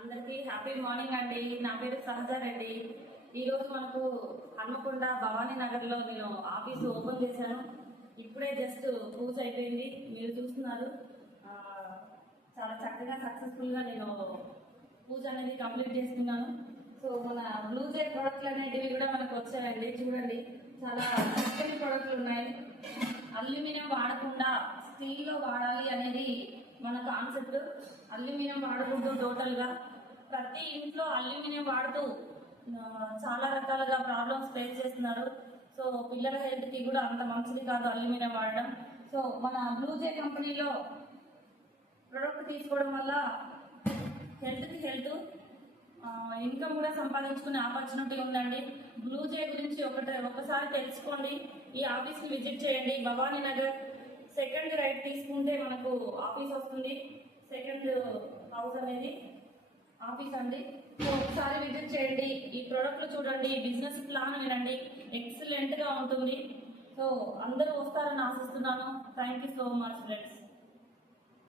అందరికీ happy morning అండి. నా పేరు సహజారెడ్డి. ఈరోజు మనకు హన్మకొండ భవానీ నగర్లో నేను ఆఫీస్ ఓపెన్ చేశాను. ఇప్పుడే జస్ట్ పూజ అయిపోయింది, మీరు చూస్తున్నారు. చాలా చక్కగా సక్సెస్ఫుల్గా నేను పూజ అనేది కంప్లీట్ చేసుకున్నాను. సో మన బ్లూ జే ప్రోడక్ట్లు అనేటివి కూడా మనకు వచ్చాయండి. చూడండి, చాలా చక్కని ప్రోడక్ట్లు ఉన్నాయి. అల్యూమినియం వాడకుండా స్టీల్లో వాడాలి అనేది మన కాన్సెప్ట్. అల్యూమినియం వాడకూడదు టోటల్గా. ప్రతి ఇంట్లో అల్యూమినియం వాడుతూ చాలా రకాలుగా ప్రాబ్లమ్స్ ఫేస్ చేస్తున్నారు. సో పిల్లల హెల్త్కి కూడా అంత మంచిది కాదు అల్యూమినియం వాడడం. సో మన బ్లూ జే కంపెనీలో ప్రొడక్ట్ తీసుకోవడం వల్ల హెల్త్కి హెల్త్, ఇన్కమ్ కూడా సంపాదించుకునే ఆపర్చునిటీ ఉందండి. బ్లూ జే గురించి ఒకసారి తెలుసుకోండి. ఈ ఆఫీస్కి విజిట్ చేయండి. భవానీ నగర్ సెకండ్ రైట్ తీసుకుంటే మనకు ఆఫీస్ వస్తుంది. సెకండ్ హౌస్ అనేది ఆఫీస్ అండి. సో ఒకసారి విజిట్ చేయండి. ఈ ప్రోడక్ట్లు చూడండి, బిజినెస్ ప్లాన్ వినండి, ఎక్సలెంట్గా ఉంటుంది. సో అందరూ వస్తారని ఆశిస్తున్నాను. Thank you so much friends.